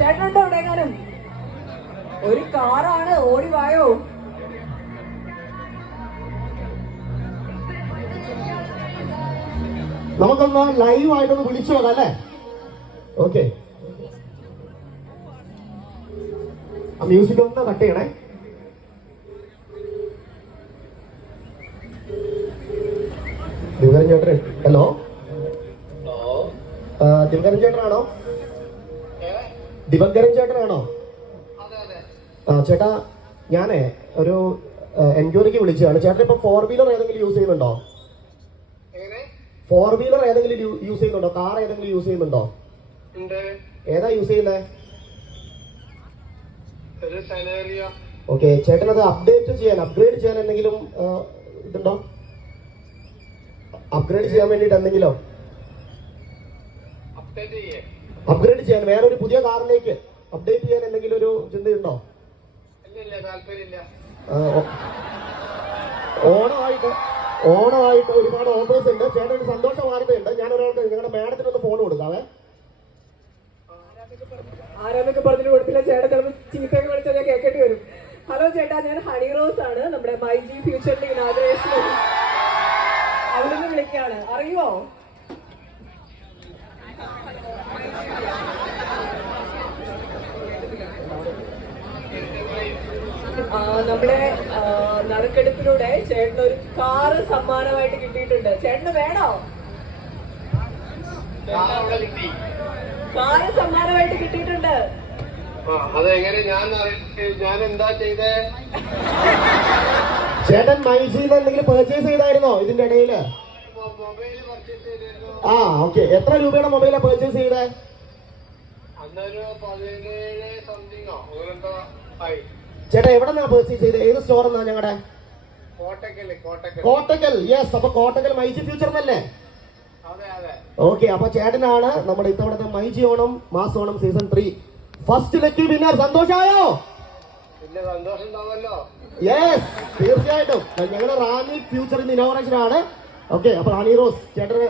ചേട്ടനുണ്ടോ എവിടെയെങ്ങാനും? ഒരു കാറാണ്, ഓടി വായോ. നമുക്കൊന്ന് ലൈവ് ആയിട്ടൊന്ന് വിളിച്ചു നോക്കാം അല്ലേ? ഓക്കെ, ആ മ്യൂസിക് ഒന്ന് കട്ട് ചെയ്യണേ. ദിവകരൻ ചേട്ടൻ, ഹലോ, ദിവകരൻ ചേട്ടനാണോ? ദിവകരൻ ചേട്ടനാണോ? ആ ചേട്ടാ, ഞാനേ ഒരു എൻക്വയറിക്ക് വിളിച്ചതാണ്. ചേട്ടൻ ഇപ്പൊ 4 വീലർ ഏതെങ്കിലും യൂസ് ചെയ്യുന്നുണ്ടോ? 4 വീലർ ഏതെങ്കിലും യൂസ് ചെയ്യുന്നുണ്ടോ? കാർ ഏതെങ്കിലും യൂസ് ചെയ്യുന്നുണ്ടോ? ഏതാ യൂസ് ചെയ്യുന്നത്? ഓക്കെ, ചേട്ടൻ അത് അപ്ഗ്രേഡ് ചെയ്യാൻ എന്തെങ്കിലും ഇതുണ്ടോ? അപ്ഗ്രേഡ് ചെയ്യാൻ വേണ്ടിട്ട് എന്തെങ്കിലും അപ്ഗ്രേഡ് ചെയ്യാൻ വേറൊരു പുതിയ കാറിലേക്ക് അപ്ഡേറ്റ് ചെയ്യാൻ എന്തെങ്കിലും ഒരു ചിന്തയുണ്ടോ? ഓണമായിട്ട് ഒരുപാട് ഓഫേഴ്സ് ഉണ്ട്. ചേട്ടൻ ഒരു സന്തോഷ വാർത്തയുണ്ട്. ഞാൻ ഒരാൾക്ക് ഞങ്ങളുടെ മാഡത്തിനൊന്ന് ഫോൺ കൊടുക്കാവേ. ആരാന്നൊക്കെ പറഞ്ഞു കൊടുത്തില്ല ചേട്ടൻ, ചിലപ്പോൾ ചീത്തൊക്കെ വിളിച്ചാൽ ഞാൻ കേൾക്കേണ്ടി വരും. ഹലോ ചേട്ടാ, ഞാൻ ഹണി റോസ് ആണ്. നമ്മുടെ മൈജി ഫ്യൂച്ചറിന്റെ ഇനാഗ്രേഷൻ അവിടെ നിന്ന് വിളിക്കാണ്. അറിയുമോ? നമ്മുടെ നറുക്കെടുപ്പിലൂടെ ചേട്ടന് ഒരു കാറ് സമ്മാനമായിട്ട് കിട്ടിയിട്ടുണ്ട്. ചേട്ടന് വേണോ? കാറ് സമ്മാനമായിട്ട് കിട്ടിയിട്ടുണ്ട്. അതെങ്ങനെ? ഞാൻ എന്താ ചെയ്തേ? ചേട്ടൻ മൈജിന്ന് എന്തെങ്കിലും പർച്ചേസ് ചെയ്തായിരുന്നോ ഇതിന്റെ ഇടയില്? മൊബൈൽ പർച്ചേസ് ചെയ്തിരുന്നു. ആ ഓക്കെ, എത്ര രൂപയുടെ മൊബൈലാണ് പർച്ചേസ് ചെയ്തേ? അന്നൊരു 17 സംതിങ്ങോ അങ്ങനെന്തോ ആയി. ചേട്ടാ എവിടെ നിന്നാ പർച്ചേസ് ചെയ്തത്? ഏത് സ്റ്റോർ എന്നാ? ഞങ്ങളുടെ കോട്ടക്കൽ. യെസ്, അപ്പൊ കോട്ടക്കൽ മൈജി ഫ്യൂച്ചർ എന്നല്ലേ? ഓക്കെ, അപ്പൊ ചേട്ടനാണ് നമ്മുടെ ഇത്തവണത്തെ myG Onam mass Onam season 3 first lucky winner. സന്തോഷായോ? യെസ്, തീർച്ചയായിട്ടും. ഞങ്ങളുടെ റാണി ഫ്യൂച്ചർ ഇന്ന് ഇനോഗ്രേഷൻ ആണ്. ഓക്കെ, അപ്പൊ റാണി റോസ് ചേട്ടന്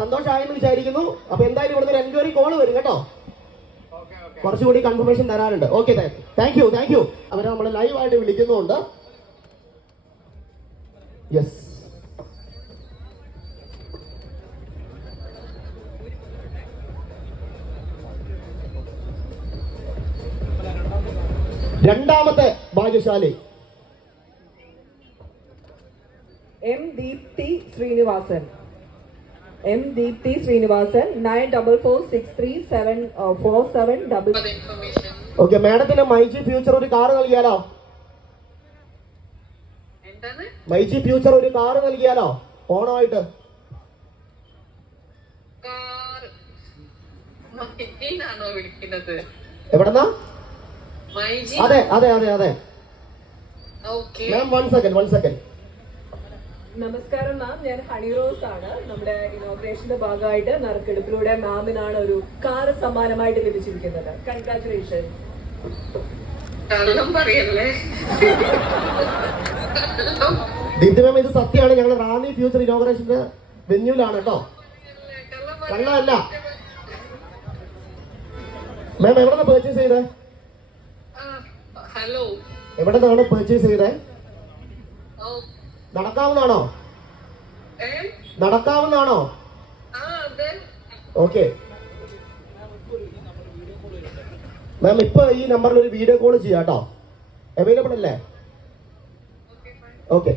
സന്തോഷമായെന്ന് വിചാരിക്കുന്നു. അപ്പൊ എന്തായാലും ഇവിടുന്ന് ഒരു എൻക്വയറി കോള് വരും കേട്ടോ. കുറച്ചുകൂടി കൺഫർമേഷൻ തരാനുണ്ട്. Okay, thank you. അവരെ നമ്മൾ ലൈവ് ആയിട്ട് വിളിക്കുന്നുണ്ട്. യെസ്, രണ്ടാമത്തെ ഭാഗ്യശാലി എം ദീപ്തി ശ്രീനിവാസൻ. 94463747. ഓക്കെ, മാഡത്തിന് മൈജി ഫ്യൂച്ചർ ഒരു കാർ നൽകിയാലോ? മൈജി ഫ്യൂച്ചർ ഒരു കാർ നൽകിയാലോ ഓണമായിട്ട്? എവിടെന്നാ? അതെ. Ma'am, one second. നമസ്കാരം മാം, ഞാൻ ഹണി റോസ് ആണ്. നമ്മുടെ ഇനോഗ്രേഷന്റെ ഭാഗമായിട്ട് നറുക്കെടുപ്പിലൂടെ മാമിനാണ് ഒരു കാർ സമ്മാനമായിട്ട് ലഭിച്ചിരിക്കുന്നത്. കൺഗ്രാറ്റുലേഷൻ. ദീപ്തി മാം, ഇത് സത്യമാണ്. ഞങ്ങൾ റാണി ഫ്യൂച്ചർ ഇനോഗ്രേഷന്റെ വെന്യൂലാണ് കേട്ടോ, കള്ളല്ല. മാം എവിടെ പർച്ചേസ് ചെയ്തേ? എവിടെ നിന്നാണ് പർച്ചേസ് ചെയ്തേ? നടക്കാവുന്നാണോ? ഓക്കെ മാം, ഇപ്പൊ ഈ നമ്പറിൽ ഒരു വീഡിയോ കോൾ ചെയ്യാം കേട്ടോ. അവൈലബിൾ അല്ലേ? ഓക്കെ.